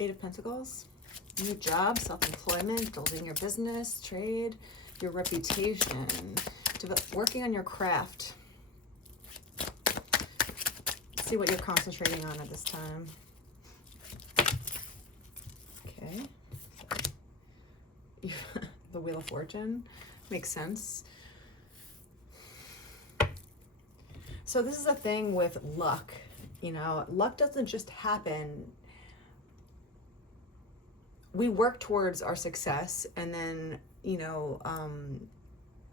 Eight of Pentacles. New job, self-employment, building your business, trade, your reputation, working on your craft. Let's see what you're concentrating on at this time. Okay. The Wheel of Fortune makes sense. So this is a thing with luck. You know, luck doesn't just happen. We work towards our success, and then, you know,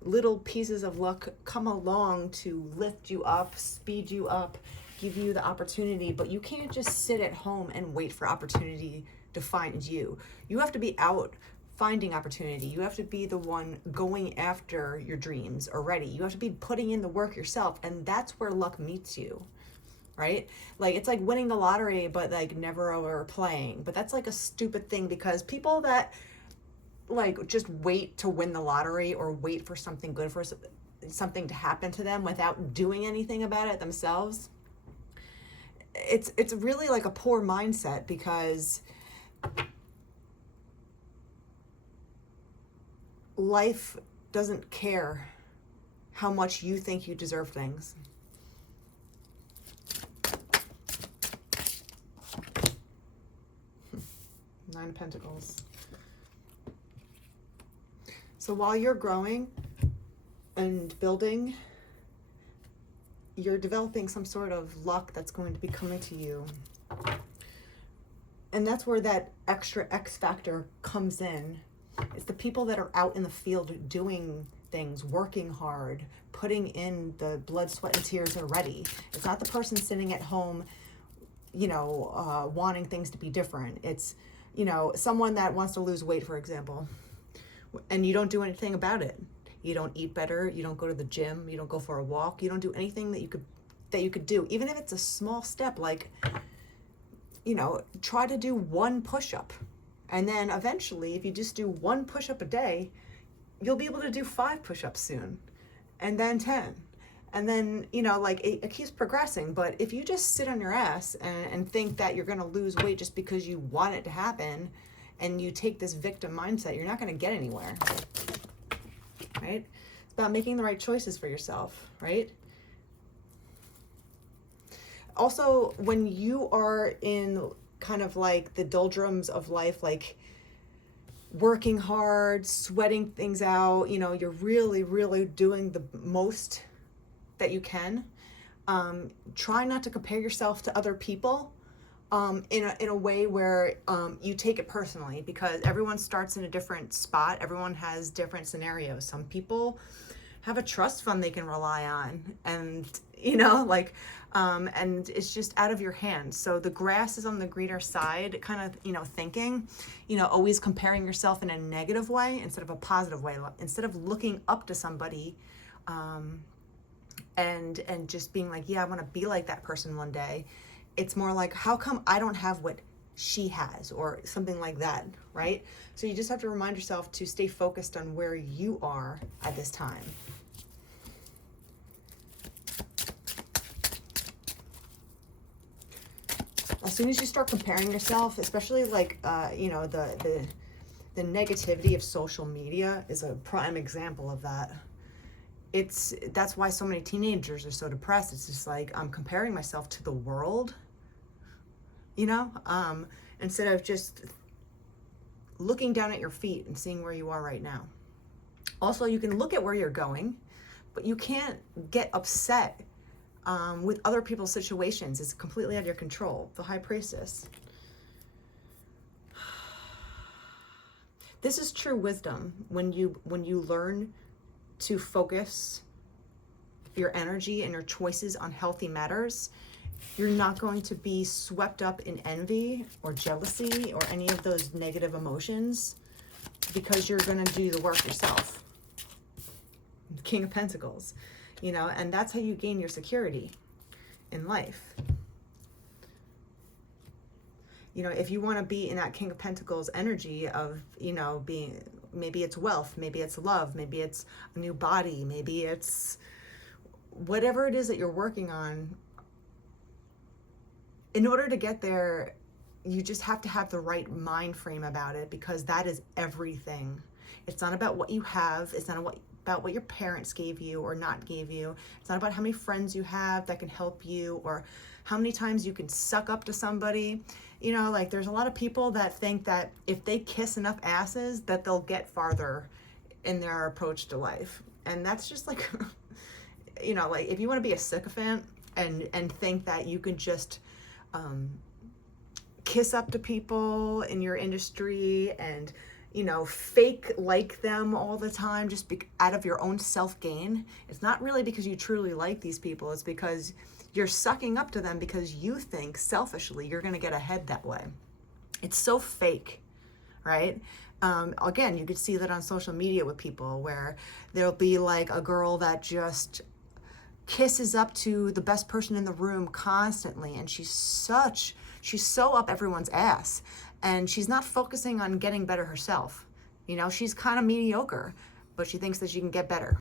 little pieces of luck come along to lift you up, speed you up, give you the opportunity, but you can't just sit at home and wait for opportunity to find you. You have to be out finding opportunity. You have to be the one going after your dreams already. You have to be putting in the work yourself, and that's where luck meets you. Right? Like, it's like winning the lottery, but like never over playing. But that's like a stupid thing, because people that like just wait to win the lottery or wait for something good, for something to happen to them without doing anything about it themselves, it's really like a poor mindset, because life doesn't care how much you think you deserve things. Nine of Pentacles. So while you're growing and building, you're developing some sort of luck that's going to be coming to you. And that's where that extra X factor comes in. It's the people that are out in the field doing things, working hard, putting in the blood, sweat, and tears already. It's not the person sitting at home, you know, wanting things to be different. It's, you know, someone that wants to lose weight, for example, and you don't do anything about it. You don't eat better. You don't go to the gym. You don't go for a walk. You don't do anything that you could do, even if it's a small step. Like, you know, try to do one push-up, and then eventually, if you just do one push-up a day, you'll be able to do 5 push-ups soon, and then 10. And then, you know, like it keeps progressing. But if you just sit on your ass and think that you're going to lose weight just because you want it to happen, and you take this victim mindset, you're not going to get anywhere, right? It's about making the right choices for yourself, right? Also, when you are in kind of like the doldrums of life, like working hard, sweating things out, you know, you're really, really doing the most that you can. Try not to compare yourself to other people in a way where you take it personally, because everyone starts in a different spot. Everyone has different scenarios. Some people have a trust fund they can rely on, and, you know, like, and it's just out of your hands. So the grass is on the greener side, kind of, you know, thinking, you know, always comparing yourself in a negative way instead of a positive way. Instead of looking up to somebody, and just being like, yeah, I want to be like that person one day. It's more like, how come I don't have what she has, or something like that, right? So you just have to remind yourself to stay focused on where you are at this time. As soon as you start comparing yourself, especially like, you know, the negativity of social media is a prime example of that. That's why so many teenagers are so depressed. It's just like, I'm comparing myself to the world, you know, instead of just looking down at your feet and seeing where you are right now. Also, you can look at where you're going, but you can't get upset with other people's situations. It's completely out of your control. The High Priestess. This is true wisdom. When you learn to focus your energy and your choices on healthy matters, you're not going to be swept up in envy or jealousy or any of those negative emotions, because you're going to do the work yourself. King of Pentacles, you know, and that's how you gain your security in life. You know, if you want to be in that King of Pentacles energy of, you know, being, maybe it's wealth, maybe it's love, maybe it's a new body, maybe it's whatever it is that you're working on. In order to get there, you just have to have the right mind frame about it, because that is everything. It's not about what you have. It's not about what your parents gave you or not gave you. It's not about how many friends you have that can help you, or how many times you can suck up to somebody. You know, like, there's a lot of people that think that if they kiss enough asses that they'll get farther in their approach to life. And that's just like, you know, like, if you want to be a sycophant and think that you can just kiss up to people in your industry and, you know, fake like them all the time just out of your own self-gain, it's not really because you truly like these people. It's because you're sucking up to them because you think selfishly you're going to get ahead that way. It's so fake, right? Again, you could see that on social media with people, where there'll be like a girl that just kisses up to the best person in the room constantly, and she's so up everyone's ass, and she's not focusing on getting better herself. You know, she's kind of mediocre, but she thinks that she can get better.